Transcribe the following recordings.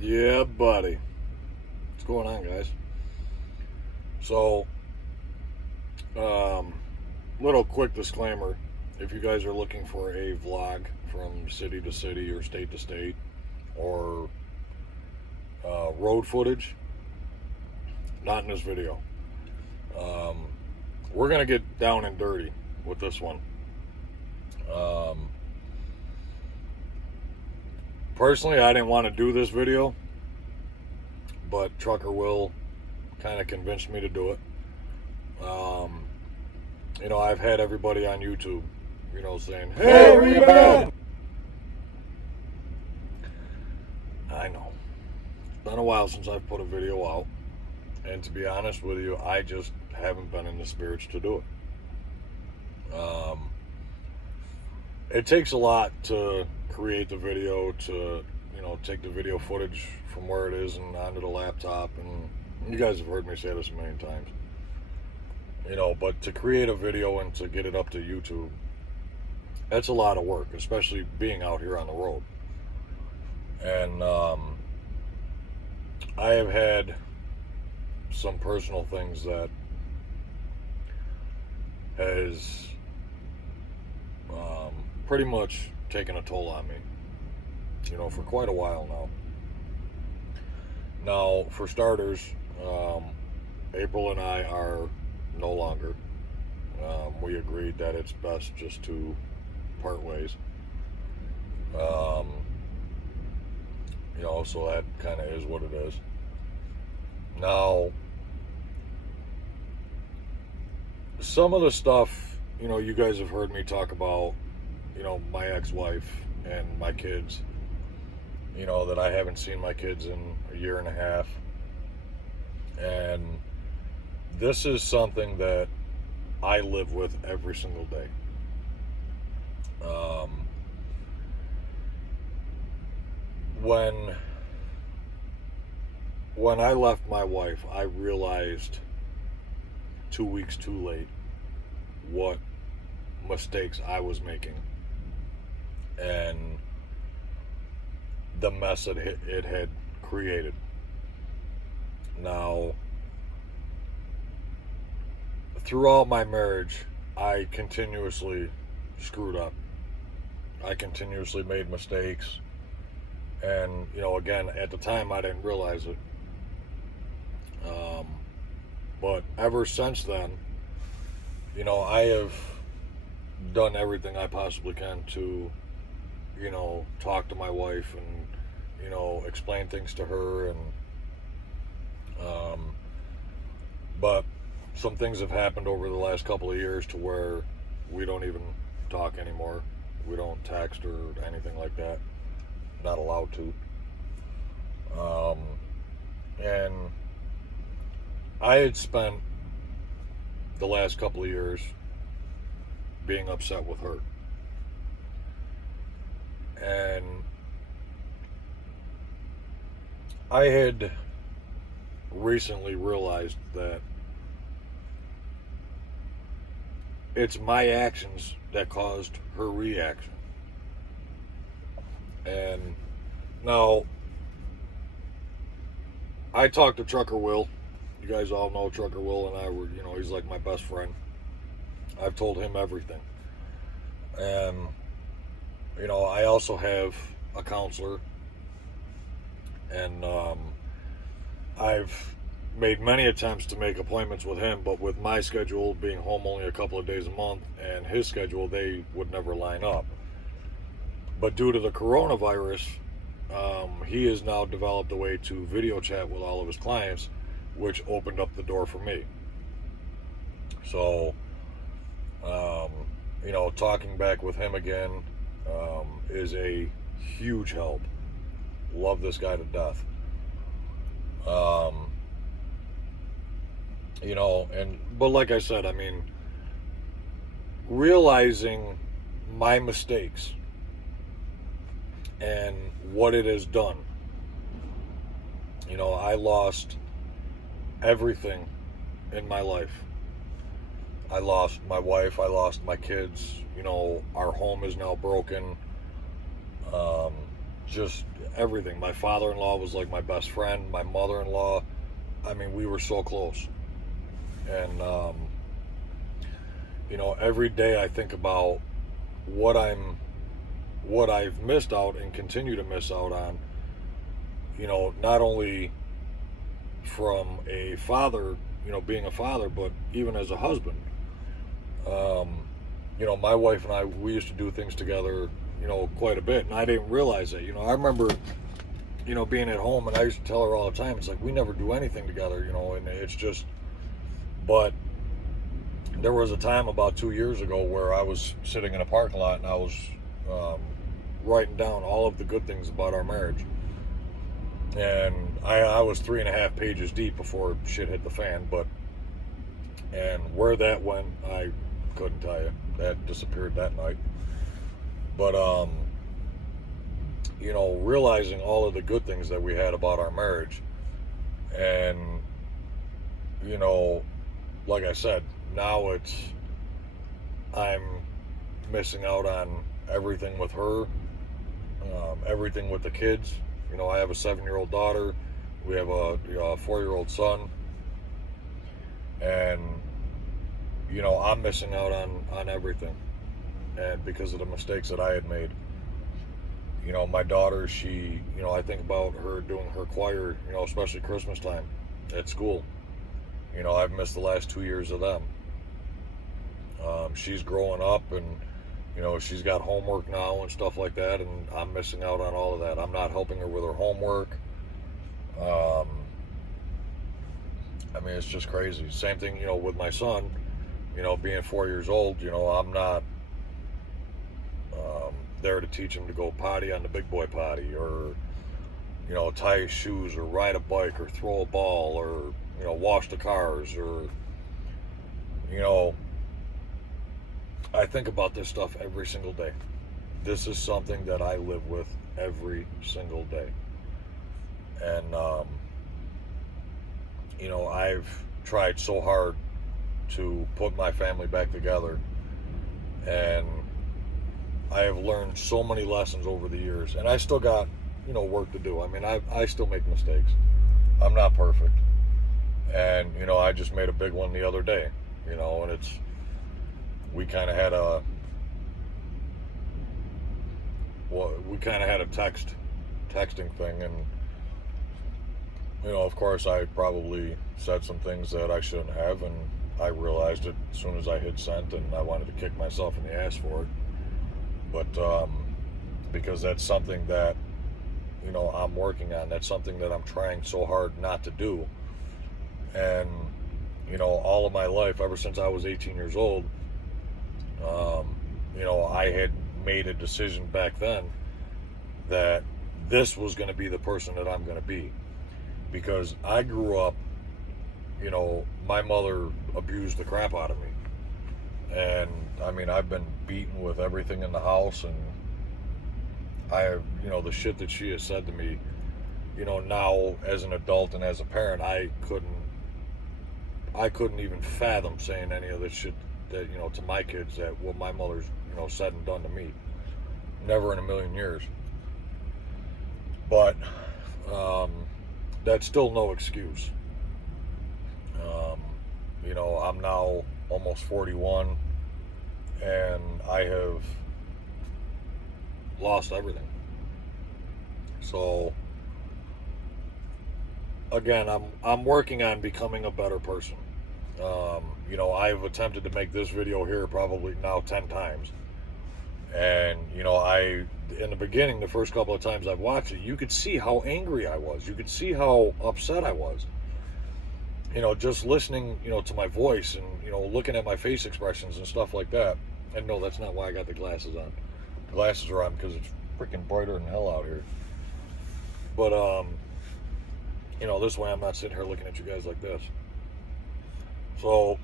Yeah, buddy. What's going on, guys? So, um, little quick disclaimer: if you guys are looking for a vlog from city to city or state to state, or road footage, not in this video. Um, we're gonna get down and dirty with this one. Um, Personally, I didn't want to do this video, but Trucker Will kind of convinced me to do it. Um, I've had everybody on YouTube, saying, "Hey, Reba!" I know. It's been a while since I've put a video out. And to be honest with you, I just haven't been in the spirits to do it. It takes a lot to create the video, to, take the video footage from where it is and onto the laptop. And you guys have heard me say this a million times. But to create a video and to get it up to YouTube, that's a lot of work, especially being out here on the road. And I have had some personal things that has pretty much taken a toll on me, for quite a while now. Now, for starters, April and I are no longer. We agreed that it's best just to part ways. So that kind of is what it is. Now, some of the stuff, you guys have heard me talk about, my ex-wife and my kids, that I haven't seen my kids in a year and a half. And this is something that I live with every single day. When I left my wife, I realized 2 weeks too late what mistakes I was making and the mess that it had created. Now, throughout my marriage, I continuously screwed up. I continuously made mistakes. And, again, at the time, I didn't realize it. But ever since then, I have done everything I possibly can to, talk to my wife and, explain things to her. And, but some things have happened over the last couple of years to where we don't even talk anymore. We don't text or anything like that. Not allowed to. And I had spent the last couple of years being upset with her. And I had recently realized that it's my actions that caused her reaction. And now, I talked to Trucker Will. You guys all know Trucker Will and I were, he's like my best friend. I've told him everything. And, I also have a counselor. And I've made many attempts to make appointments with him, but with my schedule being home only a couple of days a month and his schedule, they would never line up. But due to the coronavirus, he has now developed a way to video chat with all of his clients, which opened up the door for me. So, talking back with him again is a huge help. Love this guy to death. But like I said, realizing my mistakes and what it has done. I lost everything in my life. I lost my wife, I lost my kids, our home is now broken. Just everything. My father-in-law was like my best friend. My mother-in-law, I mean, we were so close. And, you know, every day I think about what I've missed out and continue to miss out on, you know, not only from a father, you know, being a father, but even as a husband. You know, my wife and I, we used to do things together, you know, quite a bit, and I didn't realize it. You know, I remember, you know, being at home, and I used to tell her all the time, it's like, we never do anything together, you know, and it's just, but there was a time about 2 years ago where I was sitting in a parking lot and I was writing down all of the good things about our marriage. And I was 3.5 pages deep before shit hit the fan, and where that went, I couldn't tell you. That disappeared that night. But, you know, realizing all of the good things that we had about our marriage, and, you know, like I said, now I'm missing out on everything with her, everything with the kids. You know, I have a 7-year-old daughter. We have a 4-year-old son. And, you know, I'm missing out on everything. And because of the mistakes that I had made. You know, my daughter, she, you know, I think about her doing her choir, you know, especially Christmas time at school. You know, I've missed the last 2 years of them. She's growing up, and, you know, she's got homework now and stuff like that, and I'm missing out on all of that. I'm not helping her with her homework. I mean, it's just crazy. Same thing, you know, with my son, you know, being 4 years old, you know, I'm not there to teach him to go potty on the big boy potty, or, you know, tie his shoes, or ride a bike, or throw a ball, or, you know, wash the cars, or, you know, I think about this stuff every single day. This is something that I live with every single day. And, you know, I've tried so hard to put my family back together, and I have learned so many lessons over the years, and I still got, you know, work to do. I mean, I still make mistakes. I'm not perfect. And, you know, I just made a big one the other day, you know, and we kind of had a texting thing, and, you know, of course I probably said some things that I shouldn't have, and I realized it as soon as I hit send, and I wanted to kick myself in the ass for it. But because that's something that, you know, I'm working on. That's something that I'm trying so hard not to do. And, you know, all of my life, ever since I was 18 years old, you know, I had made a decision back then that this was going to be the person that I'm going to be. Because I grew up, you know, my mother abused the crap out of me. And, I mean, I've been beaten with everything in the house, and I have, you know, the shit that she has said to me, you know, now as an adult and as a parent, I couldn't even fathom saying any of this shit that, you know, to my kids, that what my mother's, you know, said and done to me. Never in a million years. But that's still no excuse. You know, I'm now almost 41, and I have lost everything. So again, I'm working on becoming a better person. You know, I've attempted to make this video here probably now 10 times. And, you know, in the beginning, the first couple of times I've watched it, you could see how angry I was. You could see how upset I was. You know, just listening, you know, to my voice, and, you know, looking at my face expressions and stuff like that. And no, that's not why I got the glasses on. The glasses are on because it's freaking brighter than hell out here. But, you know, this way I'm not sitting here looking at you guys like this. So,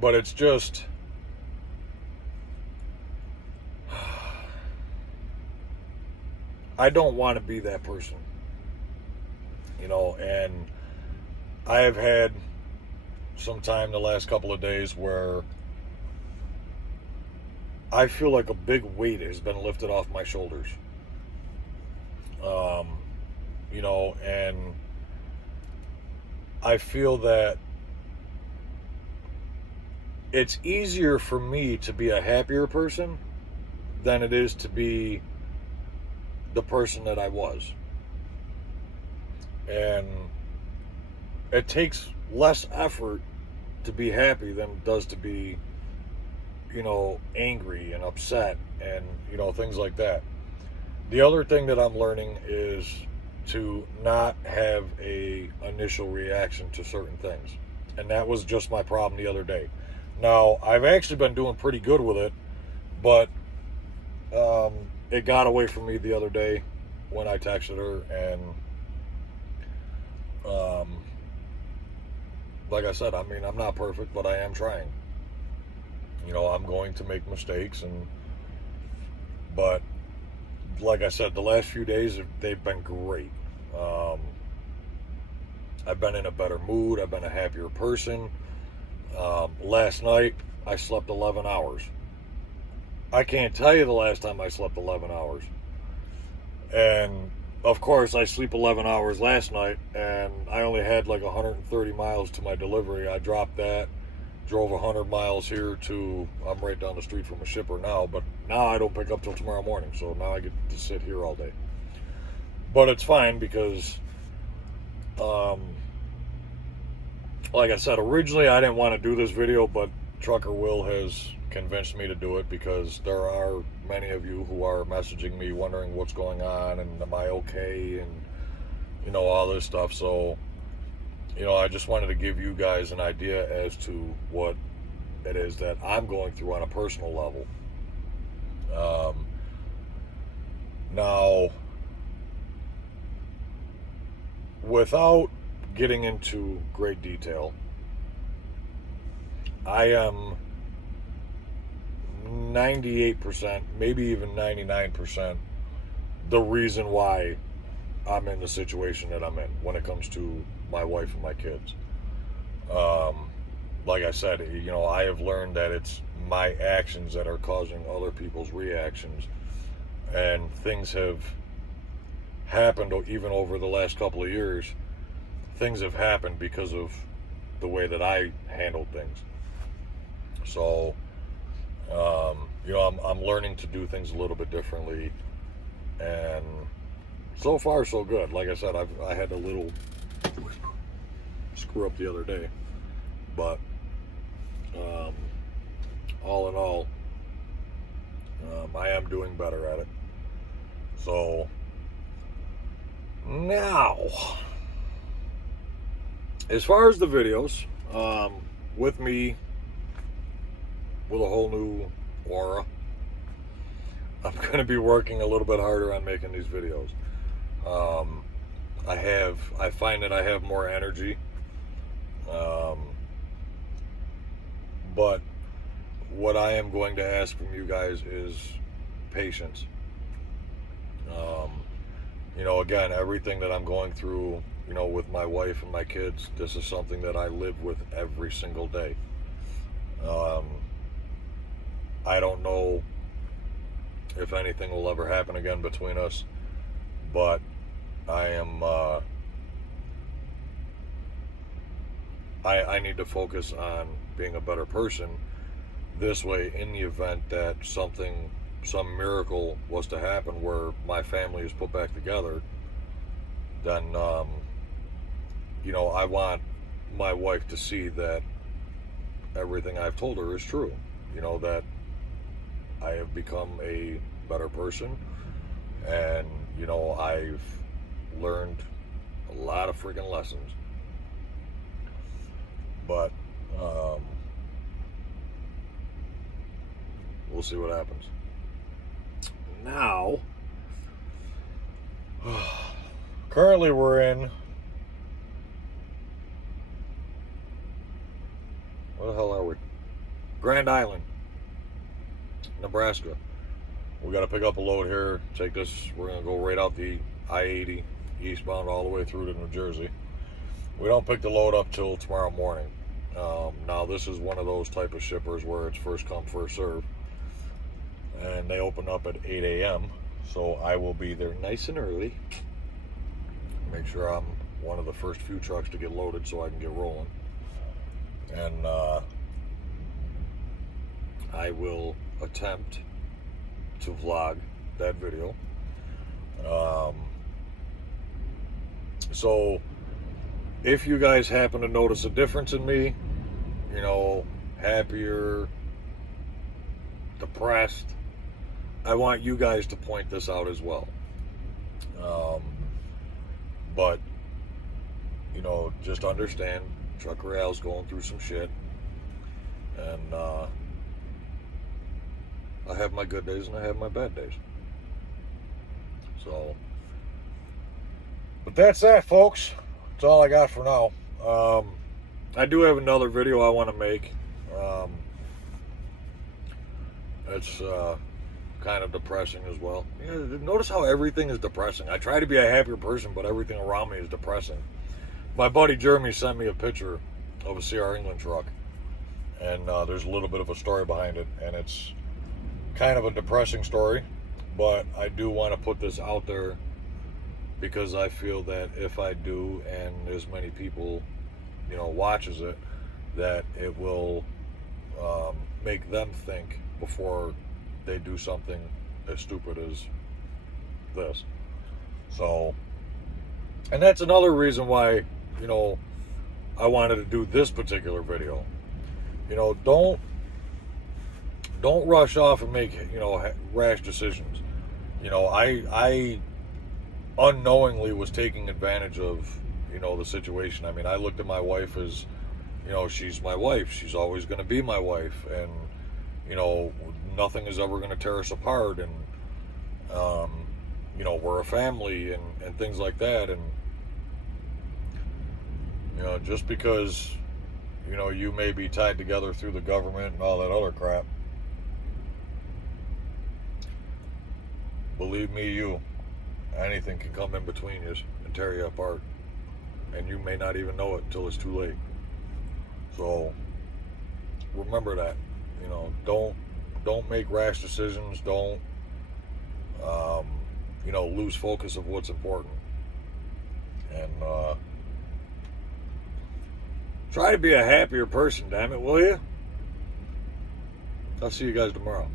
but it's just, I don't want to be that person, you know. And I have had some time the last couple of days where I feel like a big weight has been lifted off my shoulders. Um, and I feel that it's easier for me to be a happier person than it is to be the person that I was. And it takes less effort to be happy than it does to be, angry and upset and, things like that. The other thing that I'm learning is to not have a initial reaction to certain things. And that was just my problem the other day. Now, I've actually been doing pretty good with it, but it got away from me the other day when I texted her, and like I said, I mean, I'm not perfect, but I am trying. I'm going to make mistakes, but like I said, the last few days, they've been great. I've been in a better mood. I've been a happier person. Last night, I slept 11 hours. I can't tell you the last time I slept 11 hours. And, of course, I sleep 11 hours last night, and I only had like 130 miles to my delivery. I dropped that, drove 100 miles here to, I'm right down the street from a shipper now, but now I don't pick up till tomorrow morning, so now I get to sit here all day. But it's fine because, like I said, originally I didn't want to do this video, but Trucker Will has convinced me to do it because there are many of you who are messaging me wondering what's going on and am I okay and, all this stuff. So, I just wanted to give you guys an idea as to what it is that I'm going through on a personal level. Now, without getting into great detail, I am 98%, maybe even 99% the reason why I'm in the situation that I'm in when it comes to my wife and my kids. Like I said, I have learned that it's my actions that are causing other people's reactions, and things have happened even over the last couple of years. Things have happened because of the way that I handled things. So, I'm learning to do things a little bit differently, and so far so good. Like I said, I had a little screw up the other day, but all in all, I am doing better at it. So now, as far as the videos, with me, with a whole new aura, I'm going to be working a little bit harder on making these videos. I find that I have more energy, but what I am going to ask from you guys is patience. Again, everything that I'm going through, with my wife and my kids, this is something that I live with every single day. I don't know if anything will ever happen again between us, but I am, I need to focus on being a better person. This way, in the event that some miracle was to happen where my family is put back together, then, I want my wife to see that everything I've told her is true. That I have become a better person, and, I've learned a lot of freaking lessons. But, we'll see what happens. Now, currently we're in, where the hell are we? Grand Island, Nebraska. We got to pick up a load here. Take this. We're going to go right out the I-80 eastbound all the way through to New Jersey. We don't pick the load up till tomorrow morning. Now, this is one of those type of shippers where it's first come, first serve. and they open up at 8 a.m. So I will be there nice and early. Make sure I'm one of the first few trucks to get loaded so I can get rolling. And I will attempt to vlog that video. So if you guys happen to notice a difference in me, you know, happier, depressed, I want you guys to point this out as well. But, you know, just understand, Trucker Al's going through some shit. And I have my good days and I have my bad days. So, but that's that, folks. That's all I got for now. I do have another video I want to make. It's kind of depressing as well. Yeah, notice how everything is depressing. I try to be a happier person, but everything around me is depressing. My buddy Jeremy sent me a picture of a CR England truck, and there's a little bit of a story behind it, and it's kind of a depressing story, but I do want to put this out there because I feel that if I do, and as many people, you know, watches it, that it will make them think before they do something as stupid as this. So, and that's another reason why, you know, I wanted to do this particular video. You know, don't rush off and make, you know, rash decisions. You know, I unknowingly was taking advantage of, you know, the situation. I mean, I looked at my wife as, you know, she's my wife. She's always going to be my wife. And, you know, nothing is ever going to tear us apart. And, you know, we're a family and things like that. And, you know, just because, you know, you may be tied together through the government and all that other crap, believe me, anything can come in between you and tear you apart. And you may not even know it until it's too late. So remember that. You know, don't make rash decisions. Don't you know, lose focus of what's important. And try to be a happier person, damn it, will you? I'll see you guys tomorrow.